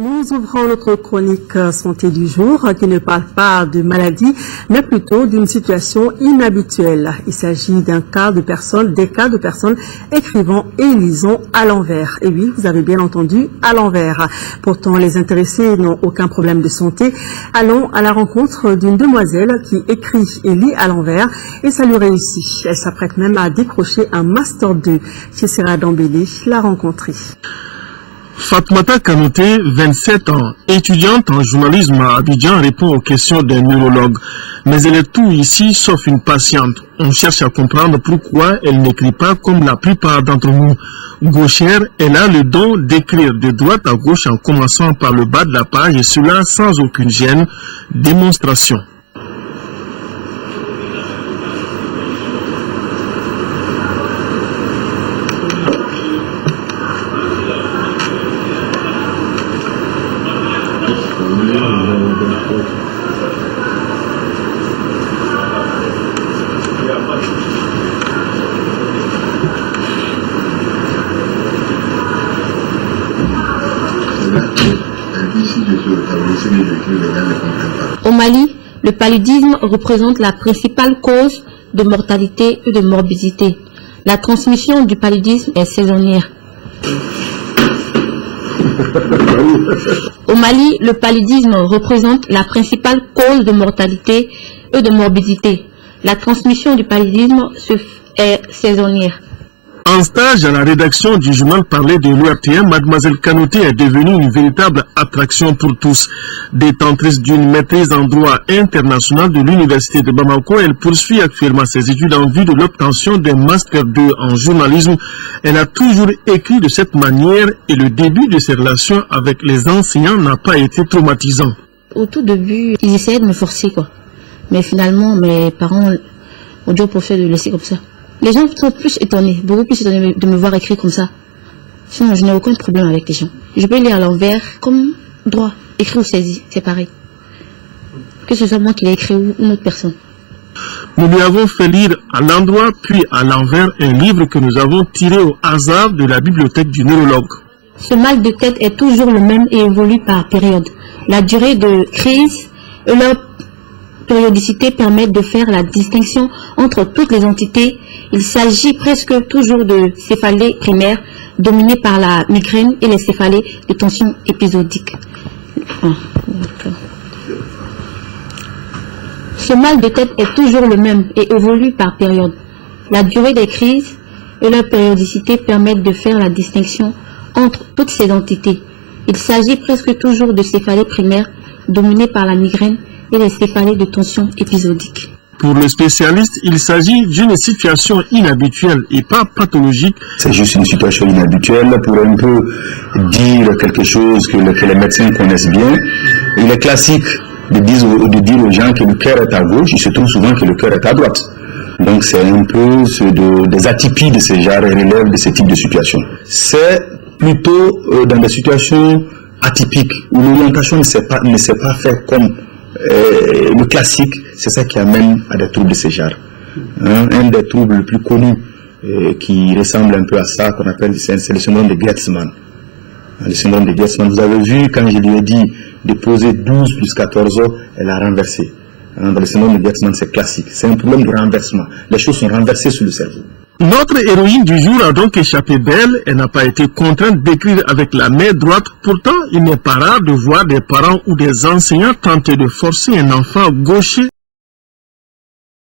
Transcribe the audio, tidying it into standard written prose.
Nous ouvrons notre chronique santé du jour qui ne parle pas de maladie, mais plutôt d'une situation inhabituelle. Il s'agit des cas de personnes écrivant et lisant à l'envers. Et oui, vous avez bien entendu, à l'envers. Pourtant, les intéressés n'ont aucun problème de santé. Allons à la rencontre d'une demoiselle qui écrit et lit à l'envers et ça lui réussit. Elle s'apprête même à décrocher un Master 2. Chécira Dambélé l'a rencontrée. Fatoumata Kanouté, 27 ans, étudiante en journalisme à Abidjan, répond aux questions d'un neurologue. Mais elle est tout ici sauf une patiente. On cherche à comprendre pourquoi elle n'écrit pas comme la plupart d'entre nous. Gauchère, elle a le don d'écrire de droite à gauche en commençant par le bas de la page et cela sans aucune gêne. Démonstration. Au Mali, le paludisme représente la principale cause de mortalité et de morbidité. La transmission du paludisme est saisonnière. Au Mali, le paludisme représente la principale cause de mortalité et de morbidité. La transmission du paludisme est saisonnière. En stage à la rédaction du journal parlé de l'URTM, Mademoiselle Kanouté est devenue une véritable attraction pour tous. Détentrice d'une maîtrise en droit international de l'Université de Bamako, elle poursuit actuellement ses études en vue de l'obtention d'un Master 2 en journalisme. Elle a toujours écrit de cette manière et le début de ses relations avec les enseignants n'a pas été traumatisant. Au tout début, ils essayaient de me forcer, quoi. Mais finalement, mes parents ont dû reprocher de laisser comme ça. Les gens sont plus étonnés, beaucoup plus étonnés de me voir écrire comme ça. Sinon, je n'ai aucun problème avec les gens. Je peux lire à l'envers comme droit, écrit ou saisi, c'est pareil. Que ce soit moi qui l'ai écrit ou une autre personne. Nous lui avons fait lire à l'endroit puis à l'envers un livre que nous avons tiré au hasard de la bibliothèque du neurologue. Ce mal de tête est toujours le même et évolue par période. La durée de crise et leur périodicité permettent de faire la distinction entre toutes les entités. Il s'agit presque toujours de céphalées primaires dominées par la migraine et les céphalées de tension épisodique. Ce mal de tête est toujours le même et évolue par période. La durée des crises et leur périodicité permettent de faire la distinction entre toutes ces entités. Il s'agit presque toujours de céphalées primaires dominées par la migraine et les céphalées de tension épisodique. Pour le spécialiste, il s'agit d'une situation inhabituelle et pas pathologique. C'est juste une situation inhabituelle pour un peu dire quelque chose que les médecins connaissent bien. Il est classique de dire aux gens que le cœur est à gauche, il se trouve souvent que le cœur est à droite. Donc c'est un peu des atypies de ce genre et relève de ce type de situation. C'est plutôt dans des situations atypiques où l'orientation ne s'est pas faite comme le classique, c'est ça qui amène à des troubles de ce genre. Un des troubles les plus connus qui ressemble un peu à ça, qu'on appelle, c'est le syndrome de Gertzmann. Le syndrome de Gertzmann, vous avez vu, quand je lui ai dit de poser 12 plus 14 heures, elle a renversé. Dans le syndrome de Gertzmann, c'est classique. C'est un problème de renversement. Les choses sont renversées sur le cerveau. Notre héroïne du jour a donc échappé belle. Elle n'a pas été contrainte d'écrire avec la main droite. Pourtant, il n'est pas rare de voir des parents ou des enseignants tenter de forcer un enfant gaucher